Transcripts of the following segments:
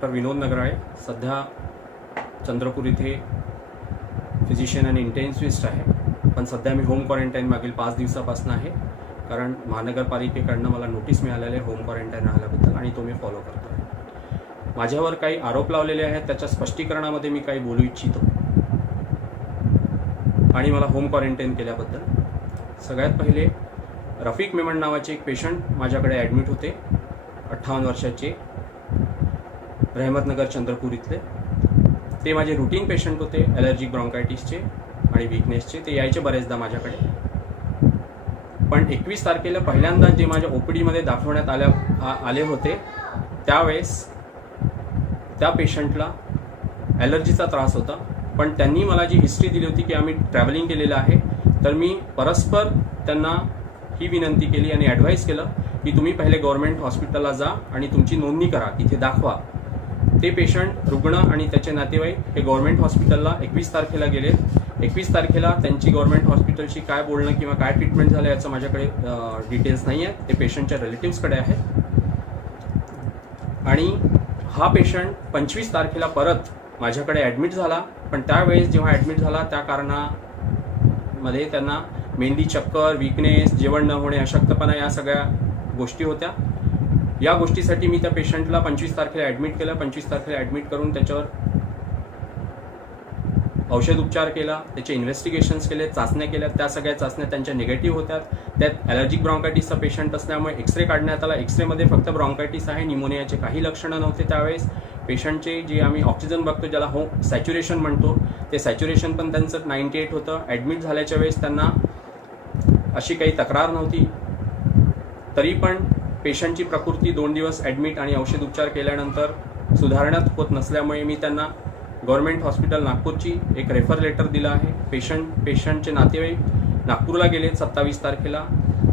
Doctor विनोद नगराळे सध्या चंद्रपूर इथे physician आणि इंटेन्सिव्हिस्ट आहे. पण सध्या मी होम क्वारंटाईन मागील पाच दिवसापासून आहे. कारण महानगरपालिकेकडनं मला नोटीस मिळालेली आहे होम क्वारंटाईन राहिल्याबद्दल आणि तो मी फॉलो करतो आहे माझ्यावर काही आरोप लावलेले आहेत त्याच्या स्पष्टीकरणामध्ये मी काही बोलू इच्छितो. आणि मला होम क्वारंटाईन केल्याबद्दल. सगळ्यात पहिले रफिक मेमन नावाचे एक पेशंट माझ्याकडे ॲडमिट होते. अठ्ठावन्न वर्षाचे. रहमतनगर चंद्रपूर इथले. ते माझे रुटीन पेशंट होते ॲलर्जिक ब्रॉन्कायटिसचे आणि विकनेसचे ते यायचे बरेचदा माझ्याकडे. पण एकवीस तारखेला पहिल्यांदा जे माझ्या ओ पी डीमध्ये दाखवण्यात आल्या आले होते त्यावेळेस त्या पेशंटला ॲलर्जीचा त्रास होता. पण त्यांनी मला जी हिस्ट्री दिली होती की आम्ही ट्रॅव्हलिंग केलेलं आहे तर मी परस्पर त्यांना ही विनंती केली आणि ॲडवाईस केलं की तुम्ही पहिले गव्हर्मेंट हॉस्पिटलला जा आणि तुमची नोंदणी करा इथे दाखवा. ते पेशंट रुग्ण आणि त्याचे नातेवाईक हे गव्हर्नमेंट हॉस्पिटलला एकवीस तारखेला गेले एकवीस तारखेला त्यांची गव्हर्नमेंट हॉस्पिटलशी काय बोलणं किंवा काय ट्रीटमेंट झालं याचं माझ्याकडे डिटेल्स नाही आहेत. ते पेशंटच्या रिलेटिव्सकडे आहे आणि हा पेशंट पंचवीस तारखेला परत माझ्याकडे ॲडमिट झाला. पण त्यावेळेस जेव्हा ॲडमिट झाला त्या कारणामध्ये त्यांना मेंदी चक्कर विकनेस जेवण न होणे अशक्तपणा या सगळ्या गोष्टी होत्या. या गोष्टीसाठी मी त्या पेशंटला पंचवीस तारखेला ॲडमिट केलं. पंचवीस तारखेला ॲडमिट करून त्याच्यावर औषध उपचार केला त्याचे इन्व्हेस्टिगेशन्स केले चाचण्या केल्या. त्या सगळ्या चाचण्या त्यांच्या निगेटिव्ह होत्या. त्यात ॲलर्जिक ब्रॉन्कायटिसचा पेशंट असल्यामुळे एक्सरे काढण्यात आला. एक्सरेमध्ये फक्त ब्रॉन्कायटिस आहे. निमोनियाचे काही लक्षणं नव्हते त्यावेळेस. पेशंटचे जे आम्ही ऑक्सिजन बघतो ज्याला हो सॅच्युरेशन म्हणतो ते सॅच्युरेशन पण त्यांचं नाईन्टी एट होतं. ॲडमिट झाल्याच्या वेळेस त्यांना अशी काही तक्रार नव्हती. तरी पण पेशंटची प्रकृती दोन दिवस ॲडमिट आणि औषध उपचार केल्यानंतर सुधारण्यात होत नसल्यामुळे मी त्यांना गव्हर्नमेंट हॉस्पिटल नागपूरची एक रेफर लेटर दिलं आहे. पेशंट पेशंटचे नातेवाईक नागपूरला गेले सत्तावीस तारखेला.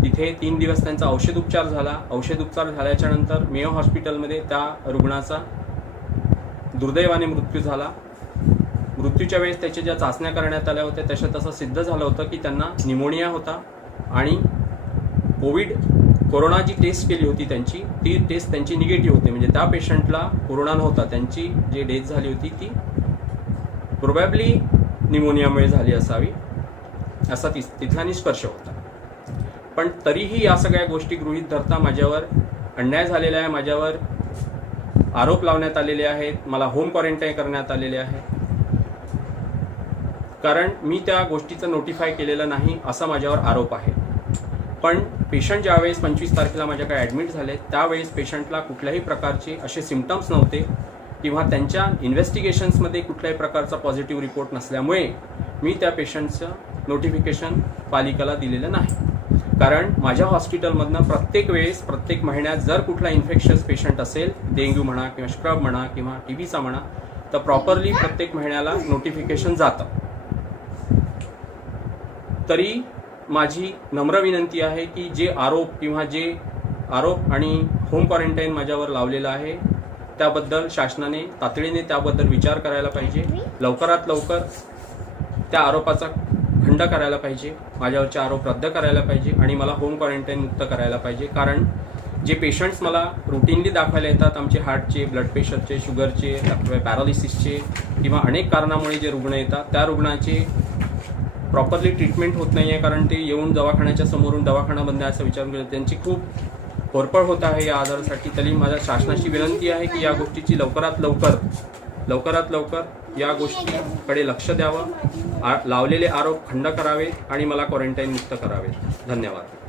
तिथे तीन दिवस त्यांचा औषध उपचार झाला. औषध उपचार झाल्याच्यानंतर मेयो हॉस्पिटलमध्ये त्या रुग्णाचा दुर्दैवाने मृत्यू झाला. मृत्यूच्या वेळेस त्याच्या ज्या चाचण्या करण्यात आल्या होत्या त्याच्यात तसं सिद्ध झालं होतं की त्यांना निमोनिया होता आणि कोविड कोरोना जी टेस्ट केली होती त्यांची ती टेस्ट त्यांची निगेटिव्ह होती. म्हणजे त्या पेशंटला कोरोना नव्हता. त्यांची जी डेथ झाली होती ती प्रोबॅबली निमोनियामुळे झाली असावी असा ति तिथला निष्कर्ष होता. पण तरीही या सगळ्या गोष्टी गृहीत धरता माझ्यावर अन्याय झालेला आहे माझ्यावर आरोप लावण्यात आलेले आहेत मला होम क्वारंटाईन करण्यात आलेले आहे. कारण मी त्या गोष्टीचं नोटिफाय केलेलं नाही असा माझ्यावर आरोप आहे. पण पेशंट ज्यावेळेस पंचवीस तारखेला माझ्याकडे ॲडमिट झाले त्यावेळेस पेशंटला कुठल्याही प्रकारचे असे सिमटम्स नव्हते किंवा त्यांच्या इन्व्हेस्टिगेशन्समध्ये कुठल्याही प्रकारचा पॉझिटिव्ह रिपोर्ट नसल्यामुळे मी त्या पेशंटचं नोटिफिकेशन पालिकेला दिलेलं नाही. कारण माझ्या हॉस्पिटलमधनं प्रत्येक वेळेस प्रत्येक महिन्यात जर कुठला इन्फेक्शस पेशंट असेल डेंग्यू म्हणा किंवा स्क्रब म्हणा किंवा टी व्हीचा म्हणा तर प्रॉपरली प्रत्येक महिन्याला नोटिफिकेशन जातं. तरी माझी नम्र विनंती आहे की जे आरोप किंवा जे आरोप आणि होम क्वारंटाईन माझ्यावर लावलेलं आहे त्याबद्दल शासनाने तातडीने त्याबद्दल विचार करायला पाहिजे. लवकरात लवकर त्या आरोपाचा खंड करायला पाहिजे माझ्यावरचे आरोप रद्द करायला पाहिजे आणि मला होम क्वारंटाईन मुक्त करायला पाहिजे. कारण जे पेशंट्स मला रुटीनली दाखवायला येतात आमचे हार्टचे ब्लड प्रेशरचे शुगरचे पॅरालिसिसचे किंवा अनेक कारणामुळे जे रुग्ण येतात त्या रुग्णाचे प्रॉपरली ट्रीटमेंट होत नाही आहे कारण ते येऊन दवाखान्याच्या समोरून दवाखाना बंद आहे असं विचार केला त्यांची खूप होरपळ होत आहे या आजारासाठी. तरी माझ्या शासनाची विनंती आहे की या गोष्टीची लवकरात लवकर लवकरात लवकर या गोष्टीकडे लक्ष द्यावं. आ- लावलेले आरोप खंड करावे आणि मला क्वारंटाईन मुक्त करावे. धन्यवाद.